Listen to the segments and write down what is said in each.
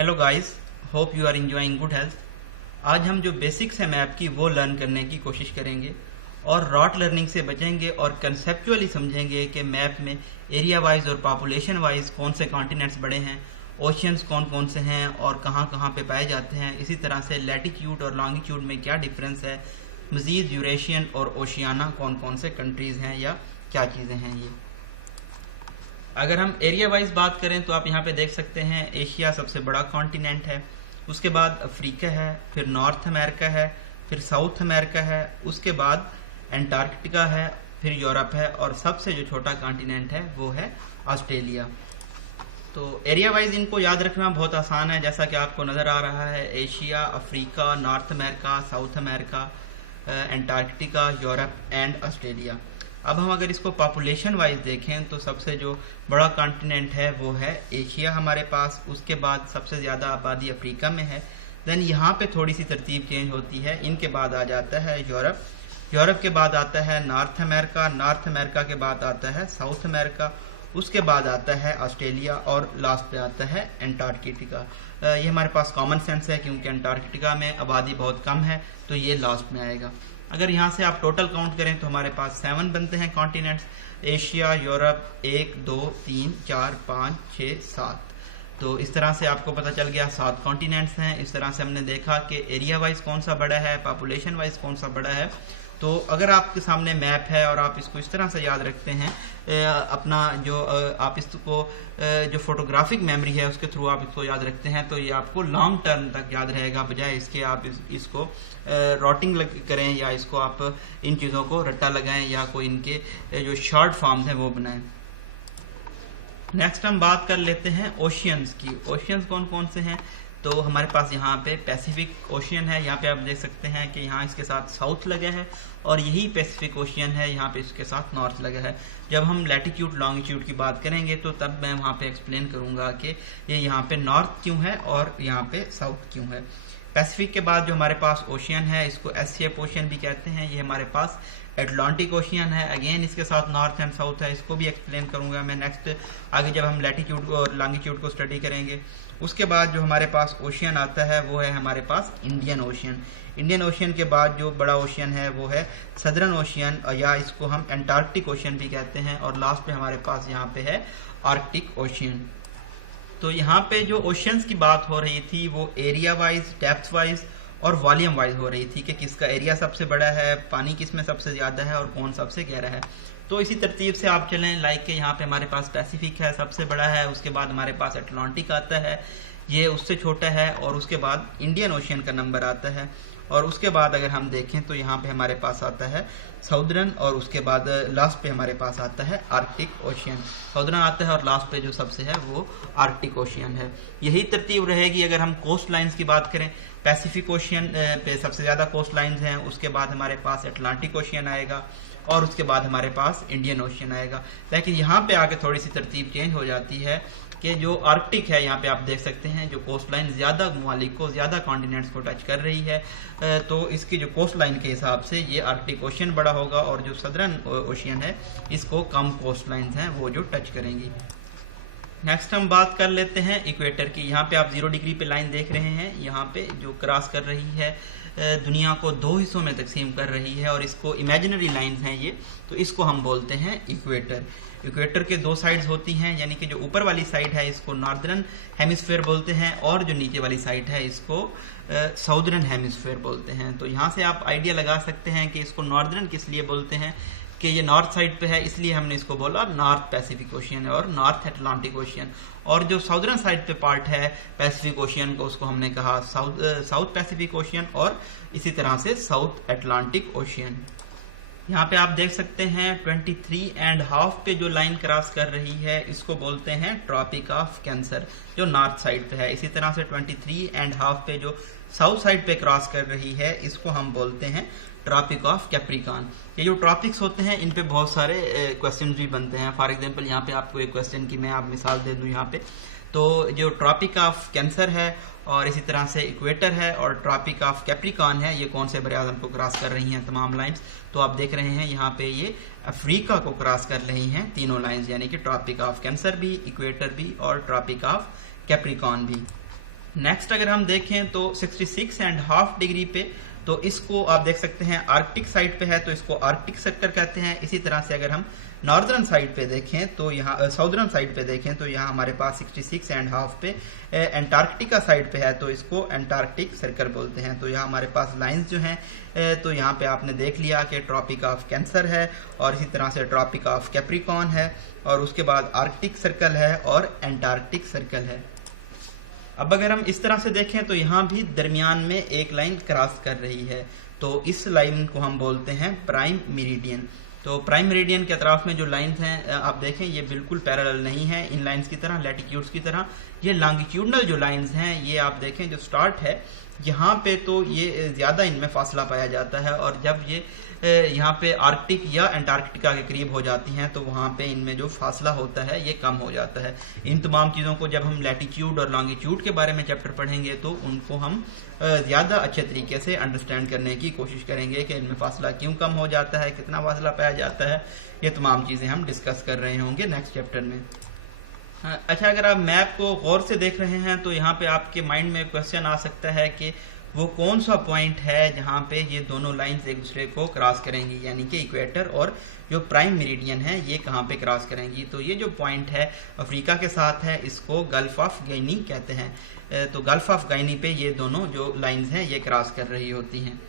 Hello guys, hope you are enjoying good health. आज हम जो बेसिक्स है मैप की वो लर्न करने की कोशिश करेंगे और रॉट लर्निंग से बचेंगे और कंसेप्चुअली समझेंगे कि मैप में एरिया वाइज और पॉपुलेशन वाइज कौन से कॉन्टिनेंट्स बड़े हैं, ओशियंस कौन कौन से हैं और कहाँ कहाँ पे पाए जाते हैं। इसी तरह से लैटिट्यूड और लॉन्गिट्यूड में क्या डिफरेंस है, मजीद यूरेशियन और ओशियाना कौन कौन से कंट्रीज हैं या क्या चीज़ें हैं ये। अगर हम एरिया वाइज बात करें तो आप यहाँ पे देख सकते हैं एशिया सबसे बड़ा कॉन्टिनेंट है, उसके बाद अफ्रीका है, फिर नॉर्थ अमेरिका है, फिर साउथ अमेरिका है, उसके बाद एंटार्क्टिका है, फिर यूरोप है और सबसे जो छोटा कॉन्टिनेंट है वो है ऑस्ट्रेलिया। तो एरिया वाइज इनको याद रखना बहुत आसान है, जैसा कि आपको नज़र आ रहा है Asia, Africa, north America, south America, Antarctica, Europe and Australia. अब हम अगर इसको पॉपुलेशन वाइज देखें तो सबसे जो बड़ा कॉन्टिनेंट है वो है एशिया हमारे पास, उसके बाद सबसे ज़्यादा आबादी अफ्रीका में है, देन यहाँ पे थोड़ी सी तरतीब चेंज होती है, इनके बाद आ जाता है यूरोप, यूरोप के बाद आता है नॉर्थ अमेरिका, नॉर्थ अमेरिका के बाद आता है साउथ अमेरिका, उसके बाद आता है ऑस्ट्रेलिया और लास्ट पे आता है एंटार्क्टिका। ये हमारे पास कॉमन सेंस है क्योंकि एंटार्क्टिका में आबादी बहुत कम है तो ये लास्ट में आएगा। अगर यहाँ से आप टोटल काउंट करें तो हमारे पास 7 बनते हैं कॉन्टिनेंट्स, एशिया, यूरोप, 1 2 3 4 5 6 7। तो इस तरह से आपको पता चल गया 7 कॉन्टिनेंट्स हैं। इस तरह से हमने देखा कि एरिया वाइज कौन सा बड़ा है, पॉपुलेशन वाइज कौन सा बड़ा है। तो अगर आपके सामने मैप है और आप इसको इस तरह से याद रखते हैं, अपना जो आप इसको जो फोटोग्राफिक मेमोरी है उसके थ्रू आप इसको याद रखते हैं तो ये आपको लॉन्ग टर्म तक याद रहेगा, बजाय इसके आप इसको रॉटिंग करें या इसको आप इन चीज़ों को रट्टा लगाएं या कोई इनके जो शॉर्ट फॉर्म्स हैं वो बनाएं। नेक्स्ट हम बात कर लेते हैं ओशियंस की। ओशियंस कौन कौन से हैं? तो हमारे पास यहाँ पे पैसिफिक ओशियन है, यहाँ पे आप देख सकते हैं कि यहाँ इसके साथ साउथ लगा है और यही पैसिफिक ओशियन है, यहाँ पे इसके साथ नॉर्थ लगा है। जब हम लैटिट्यूड लॉन्गिट्यूड की बात करेंगे तो तब मैं वहाँ पे एक्सप्लेन करूँगा कि ये यहाँ पे नॉर्थ क्यों है और यहाँ पे साउथ क्यों है। पैसिफिक के बाद जो हमारे पास ओशियन है इसको एस शेप ओशियन भी कहते हैं, ये हमारे पास एटलांटिक ओशियन है, अगेन इसके साथ नॉर्थ एंड साउथ है, इसको भी एक्सप्लेन करूंगा मैं नेक्स्ट आगे जब हम लैटिट्यूड और लॉन्गिट्यूड को स्टडी करेंगे। उसके बाद जो हमारे पास ओशियन आता है वो है हमारे पास इंडियन ओशियन। इंडियन ओशियन के बाद जो बड़ा ओशियन है वो है सदर्न ओशियन या इसको हम एंटार्क्टिक ओशियन भी कहते हैं और लास्ट पे हमारे पास यहाँ पे है आर्कटिक ओशियन। तो यहाँ पे जो ओशियंस की बात हो रही थी वो एरिया वाइज, डेप्थ वाइज और वॉल्यूम वाइज हो रही थी कि किसका एरिया सबसे बड़ा है, पानी किसमें सबसे ज़्यादा है और कौन सबसे गहरा है। तो इसी तरतीब से आप चलें, लाइक के यहाँ पे हमारे पास पैसिफिक है सबसे बड़ा है, उसके बाद हमारे पास अटलांटिक आता है, ये उससे छोटा है और उसके बाद इंडियन ओशियन का नंबर आता है और उसके बाद अगर हम देखें तो यहाँ पे हमारे पास आता है साउदर्न और उसके बाद लास्ट पे हमारे पास आता है आर्कटिक ओशियन। साउदर्न आता है और लास्ट पे जो सबसे है वो आर्कटिक ओशियन है। यही तरतीब रहेगी अगर हम कोस्ट लाइन्स की बात करें। पैसिफिक ओशियन पे सबसे ज़्यादा कोस्ट लाइन्स हैं, उसके बाद हमारे पास अटलांटिक ओशियन आएगा और उसके बाद हमारे पास इंडियन ओशियन आएगा। लेकिन यहाँ पे आके थोड़ी सी तरतीब चेंज हो जाती है कि जो आर्कटिक है यहाँ पे आप देख सकते हैं जो कोस्ट लाइन ज़्यादा ममालिक को, ज़्यादा कॉन्टिनेंट्स को टच कर रही है, तो इसकी जो कोस्ट लाइन के हिसाब से ये आर्कटिक ओशियन बड़ा होगा और जो सदर्न ओशियन है इसको कम कोस्ट लाइन्स हैं वो जो टच करेंगी। नेक्स्ट हम बात कर लेते हैं इक्वेटर की। यहाँ पे आप 0 डिग्री पे लाइन देख रहे हैं, यहाँ पे जो क्रॉस कर रही है दुनिया को 2 हिस्सों में तकसीम कर रही है और इसको इमेजिनरी लाइंस हैं ये, तो इसको हम बोलते हैं इक्वेटर। इक्वेटर के 2 साइड्स होती हैं, यानी कि जो ऊपर वाली साइड है इसको नॉर्दर्न हेमिस्फेयर बोलते हैं और जो नीचे वाली साइड है इसको साउदर्न हेमिस्फेयर बोलते हैं। तो यहाँ से आप आइडिया लगा सकते हैं कि इसको नॉर्दर्न किस लिए बोलते हैं कि ये नॉर्थ साइड पे है, इसलिए हमने इसको बोला नॉर्थ पैसिफिक ओशियन और नॉर्थ अटलांटिक ओशियन। और जो साउदर्न साइड पे पार्ट है पैसिफिक ओशियन को उसको हमने कहा साउथ पैसिफिक ओशियन और इसी तरह से साउथ अटलांटिक ओशियन। यहाँ पे आप देख सकते हैं 23.5 पे जो लाइन क्रॉस कर रही है इसको बोलते हैं ट्रॉपिक ऑफ कैंसर, जो नॉर्थ साइड पे है। इसी तरह से 23.5 पे जो साउथ साइड पे क्रॉस कर रही है इसको हम बोलते हैं ट्रॉपिक ऑफ कैप्रिकॉन। ये जो ट्रॉपिक्स होते हैं इन पे बहुत सारे क्वेश्चन भी बनते हैं। फॉर एग्जांपल यहाँ पे आपको एक क्वेश्चन की मैं आप मिसाल दे दूँ यहाँ पे, तो जो ट्रॉपिक ऑफ कैंसर है और इसी तरह से इक्वेटर है और ट्रॉपिक ऑफ कैप्रिकॉन है, ये कौन से बड़े आज़म को क्रॉस कर रही हैं तमाम लाइंस। तो आप देख रहे हैं यहाँ पे ये अफ्रीका को क्रॉस कर रही हैं तीनों लाइंस, यानी कि ट्रॉपिक ऑफ कैंसर भी, इक्वेटर भी और ट्रॉपिक ऑफ कैप्रिकॉन भी। नेक्स्ट अगर हम देखें तो 66.5 डिग्री पे, तो इसको आप देख सकते हैं आर्कटिक साइड पे है, तो इसको आर्कटिक सेक्टर कहते हैं। इसी तरह से अगर हम नॉर्दर्न साइड पे देखें तो यहाँ साउदर्न साइड पे देखें तो यहाँ हमारे पास 66.5 पे एंटार्क्टिका साइड पे है, तो इसको एंटार्क्टिक सर्कल बोलते हैं। तो यहाँ हमारे पास लाइंस जो हैं, तो यहाँ पे आपने देख लिया कि ट्रॉपिक ऑफ कैंसर है और इसी तरह से ट्रॉपिक ऑफ कैप्रिकॉन है और उसके बाद आर्कटिक सर्कल है और एंटार्क्टिक सर्कल है। अब अगर हम इस तरह से देखें तो यहाँ भी दरमियान में एक लाइन क्रॉस कर रही है, तो इस लाइन को हम बोलते हैं प्राइम मेरिडियन। तो प्राइम मेरिडियन के अतराफ में जो लाइंस हैं आप देखें ये बिल्कुल पैरेलल नहीं है इन लाइंस की तरह, लैटिट्यूड्स की तरह। ये लॉन्गिट्यूडनल जो लाइंस हैं ये आप देखें जो स्टार्ट है यहाँ पे, तो ये ज्यादा इनमें फासला पाया जाता है और जब ये यहाँ पे आर्कटिक या अंटार्कटिका के करीब हो जाती हैं तो वहाँ पे इनमें जो फासला होता है ये कम हो जाता है। इन तमाम चीज़ों को जब हम लैटिट्यूड और लॉन्गिट्यूड के बारे में चैप्टर पढ़ेंगे तो उनको हम ज़्यादा अच्छे तरीके से अंडरस्टैंड करने की कोशिश करेंगे कि इनमें फासला क्यों कम हो जाता है, कितना फासला पाया जाता है, ये तमाम चीज़ें हम डिस्कस कर रहे होंगे नेक्स्ट चैप्टर में। अच्छा, अगर आप मैप को गौर से देख रहे हैं तो यहाँ पे आपके माइंड में क्वेश्चन आ सकता है कि वो कौन सा पॉइंट है जहाँ पे ये दोनों लाइंस एक दूसरे को क्रॉस करेंगी, यानी कि इक्वेटर और जो प्राइम मेरिडियन है ये कहाँ पे क्रॉस करेंगी। तो ये जो पॉइंट है अफ्रीका के साथ है, इसको गल्फ ऑफ गिनी कहते हैं। तो गल्फ ऑफ गिनी पे ये दोनों जो लाइंस हैं ये क्रॉस कर रही होती हैं।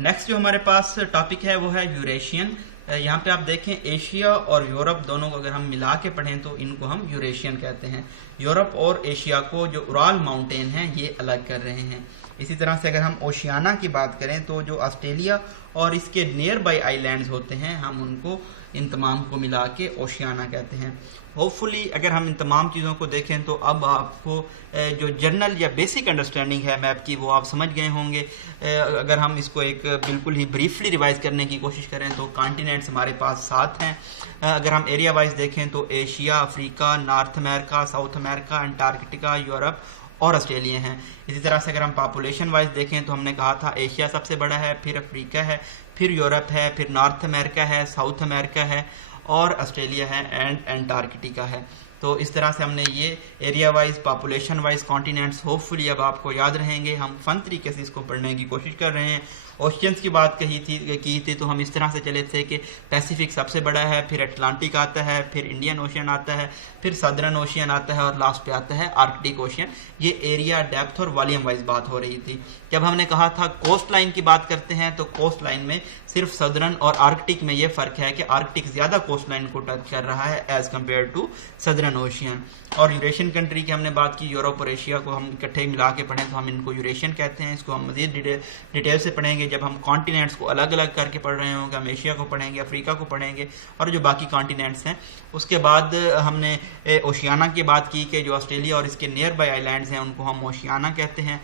नेक्स्ट जो हमारे पास टॉपिक है वो है यूरेशियन। यहाँ पे आप देखें एशिया और यूरोप दोनों को अगर हम मिला के पढ़ें तो इनको हम यूरेशियन कहते हैं। यूरोप और एशिया को जो उराल माउंटेन हैं ये अलग कर रहे हैं। इसी तरह से अगर हम ओशियाना की बात करें तो जो ऑस्ट्रेलिया और इसके नियर बाई आइलैंड्स होते हैं हम उनको इन तमाम को मिला के ओशियाना कहते हैं। होपफुली अगर हम इन तमाम चीज़ों को देखें तो अब आपको जो जनरल या बेसिक अंडरस्टैंडिंग है मैप की वो आप समझ गए होंगे। अगर हम इसको एक बिल्कुल ही ब्रीफली रिवाइज करने की कोशिश करें तो कॉन्टिनेंट्स हमारे पास 7 हैं। अगर हम एरिया वाइज देखें तो Asia, Africa, north America, south America, Antarctica, Europe और ऑस्ट्रेलिया हैं। इसी तरह से अगर हम पॉपुलेशन वाइज देखें तो हमने कहा था एशिया सबसे बड़ा है, फिर अफ्रीका है, फिर यूरोप है, फिर नॉर्थ अमेरिका है, साउथ अमेरिका है और ऑस्ट्रेलिया है एंड एंटार्कटिका है। तो इस तरह से हमने ये area wise, population wise continents hopefully अब आपको याद रहेंगे। हम फन तरीके से इसको पढ़ने की कोशिश कर रहे हैं। ओशियंस की बात की थी तो हम इस तरह से चले थे कि पैसिफिक सबसे बड़ा है, फिर अटलांटिक आता है, फिर इंडियन ओशियन आता है, फिर सदर्न ओशियन आता है और लास्ट पे आता है आर्कटिक ओशियन। ये एरिया, डेप्थ और वॉल्यूम वाइज बात हो रही थी। जब हमने कहा था कोस्ट लाइन की बात करते हैं तो कोस्ट लाइन में सिर्फ सदर्न और आर्कटिक में ये फर्क है कि आर्कटिक ज्यादा कोस्ट लाइन को टच कर रहा है as compare to southern ocean. और यूरेशियन कंट्री की हमने बात की, यूरोप और एशिया को हम इकट्ठे मिला के पढ़ें तो हम इनको यूरेशियन कहते हैं। इसको हम मजीद डिटेल से पढ़ेंगे जब हम कॉन्टिनेंट्स को अलग अलग करके पढ़ रहे होंगे। हम एशिया को पढ़ेंगे, अफ्रीका को पढ़ेंगे और जो बाकी कॉन्टिनेंट्स हैं। उसके बाद हमने ओशियाना की बात की कि जो ऑस्ट्रेलिया और इसके नियर बाई आइलैंड्स हैं उनको हम ओशियाना कहते हैं।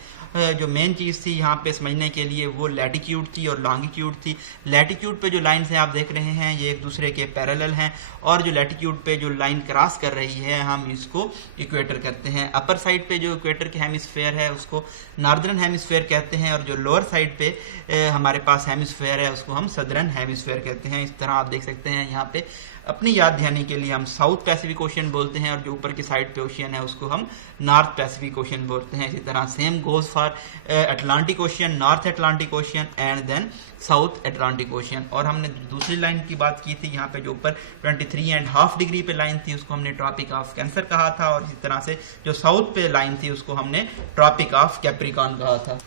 जो मेन चीज़ थी यहाँ पे समझने के लिए वो लैटिट्यूड थी और लॉन्गिट्यूड थी। लैटिट्यूड पे जो लाइंस हैं आप देख रहे हैं ये एक दूसरे के पैरेलल हैं और जो लैटिट्यूड पे जो लाइन क्रॉस कर रही है हम इसको इक्वेटर कहते हैं। अपर साइड पे जो इक्वेटर के हेमिस्फेयर है उसको नॉर्दर्न हेमिस्फेयर कहते हैं और जो लोअर साइड पे हमारे पास हेमिस्फेयर है उसको हम सदर्न हेमिस्फेयर कहते हैं। इस तरह आप देख सकते हैं यहाँ पे अपनी याद दहानी के लिए हम साउथ पैसिफिक ओशियन बोलते हैं और जो ऊपर की साइड पे ओशियन है उसको हम नॉर्थ पैसिफिक ओशियन बोलते हैं। इसी तरह same goes for Atlantic Ocean, North Atlantic Ocean and then South Atlantic Ocean. और हमने दूसरी लाइन की बात की थी यहाँ पे जो ऊपर 23.5 डिग्री पे लाइन थी उसको हमने ट्रॉपिक ऑफ कैंसर कहा था और इसी तरह से जो साउथ पे लाइन थी उसको हमने ट्रॉपिक ऑफ कैप्रिकॉन कहा था।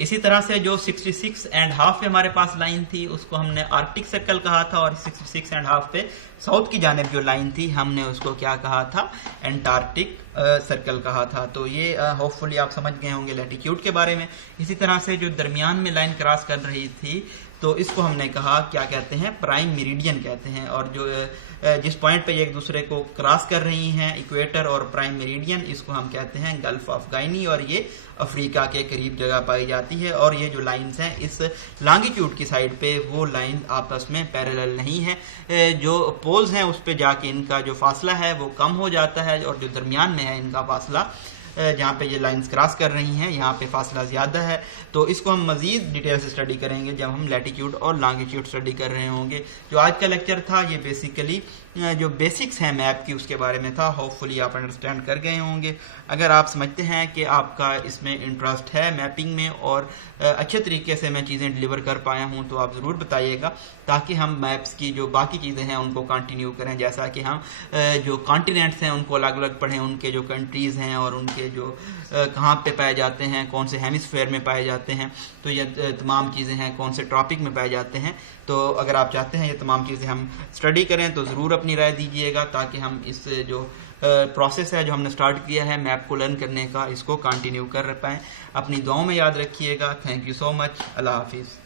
इसी तरह से जो 66.5 पे हमारे पास लाइन थी उसको हमने आर्कटिक सर्कल कहा था और 66.5 पे साउथ की जानिब जो लाइन थी हमने उसको क्या कहा था, एंटार्क्टिक सर्कल कहा था। तो ये होपफुली आप समझ गए होंगे लैटिट्यूड के बारे में। इसी तरह से जो दरमियान में लाइन क्रॉस कर रही थी तो इसको हमने कहा क्या कहते हैं, प्राइम मेरिडियन कहते हैं। और जो जिस पॉइंट पे ये एक दूसरे को क्रॉस कर रही हैं इक्वेटर और प्राइम मेरिडियन, इसको हम कहते हैं गल्फ ऑफ गिनी और ये अफ्रीका के करीब जगह पाई जाती है। और ये जो लाइंस हैं इस लॉन्गिट्यूड की साइड पे वो लाइन आपस में पैरेलल नहीं है। जो पोल्स हैं उस पे जाके इनका जो फासला है वो कम हो जाता है और जो दरमियान में है इनका फासला जहाँ पे ये लाइंस क्रॉस कर रही हैं यहाँ पे फासला ज़्यादा है, तो इसको हम मज़ीद डिटेल से स्टडी करेंगे जब हम लैटिट्यूड और लॉन्गिट्यूड स्टडी कर रहे होंगे। जो आज का लेक्चर था ये बेसिकली जो बेसिक्स हैं मैप की उसके बारे में था। होपफुली आप अंडरस्टैंड कर गए होंगे। अगर आप समझते हैं कि आपका इसमें इंटरेस्ट है मैपिंग में और अच्छे तरीके से मैं चीज़ें डिलीवर कर पाया हूँ तो आप ज़रूर बताइएगा, ताकि हम मैप्स की जो बाकी चीज़ें हैं उनको कंटिन्यू करें। जैसा कि हम जो कॉन्टिनेंट्स हैं उनको अलग अलग पढ़ें, उनके जो कंट्रीज़ हैं और उनके जो कहाँ पे पाए जाते हैं, कौन से हेमिस्फेयर में पाए जाते हैं, तो ये तमाम चीज़ें हैं, कौन से टॉपिक में पाए जाते हैं। तो अगर आप चाहते हैं ये तमाम चीज़ें हम स्टडी करें तो ज़रूर अपनी राय दीजिएगा, ताकि हम इस जो प्रोसेस है जो हमने स्टार्ट किया है मैप को लर्न करने का, इसको कंटिन्यू कर पाएँ। अपनी दुआओं में याद रखिएगा। Thank you so much. अल्लाह हाफिज़।